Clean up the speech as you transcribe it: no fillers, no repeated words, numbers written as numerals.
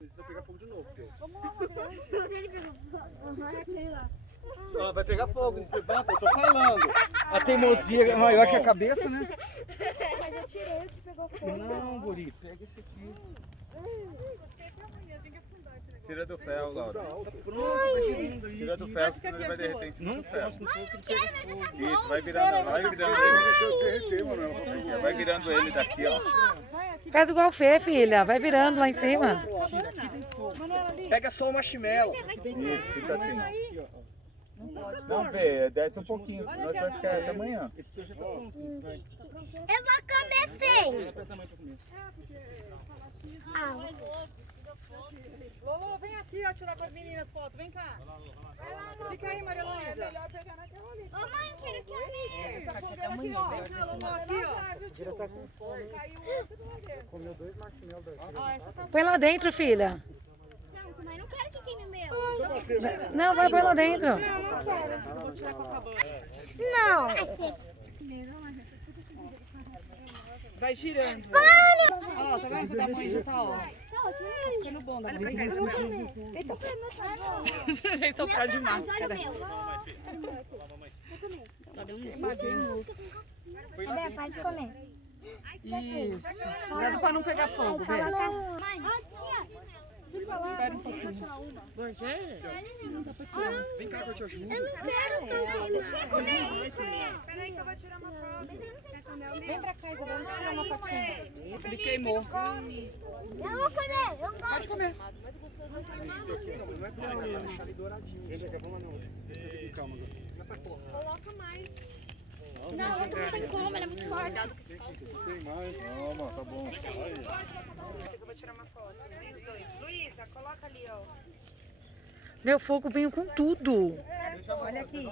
Isso vai pegar fogo de novo, Pedro. Vamos lá, Matheus. Ele pegou fogo. Aquele lá. Ó, vai pegar fogo, você vai, eu tô falando. A teimosia é maior que a cabeça, né? Mas eu tirei o que pegou fogo. Não, guri, pega esse aqui. Tira do ferro, Laura. Tira do ferro, porque senão ele vai derreter em cima do ferro. Isso, vai virando ele. Vai virando ele daqui, ó. Faz igual o Fê, filha. Vai virando lá em cima. Pega só o marshmallow. Isso, fica assim. Não, Fê, desce um pouquinho, senão você vai ficar até amanhã. Eu vou comer sem. Lolo, vem aqui, ó, tirar com as meninas foto. Vem cá. Fica aí, Maria Luísa. É melhor pegar naquela ali. Ô mãe, eu quero que eu Essa fogueira aqui, ó. Vem cá, Lolo, aqui, ó. Tira tá com fome. Caiu outro do lado dele. Comeu 2 marshmallows daqui. Põe lá dentro, filha. Pronto, mas não quero que queime o meu. Não, vai pôr lá dentro. Vou tirar com a cabana. Não. Vai girando. Olha lá, tá vendo? O da mãe já tá, ó. Tá ficando bom da mãe. Sem soprar demais. Olha o meu. Bebê, pode comer. Isso. Cuidado pra não pegar fogo, Bê. Mãe, Espera um pouquinho. Vem cá que eu te ajudo. eu não quero, ele quer comer. Peraí que eu vou tirar uma foto. Vem pra cá, Isabel, deixa eu tirar uma fotinha. Ele queimou. Eu vou comer, eu gosto. Pode comer. Não é pra ela, deixar ele douradinho. Coloca mais. Não, ela não tem como, ela é muito forte. Tem mais? Toma, tá bom. Eu vou tirar uma foto. Vem os dois. Luísa, coloca ali, ó. Meu fogo veio com tudo. Olha aqui.